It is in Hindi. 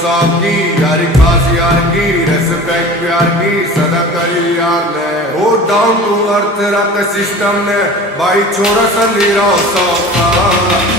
साहब की, यारी खास यार की, रेस्पेक्ट प्यार की सदा करी यार ने। वो डाउन टू अर्थ रख सिस्टम ने, भाई छोरा संधीराव साहब का।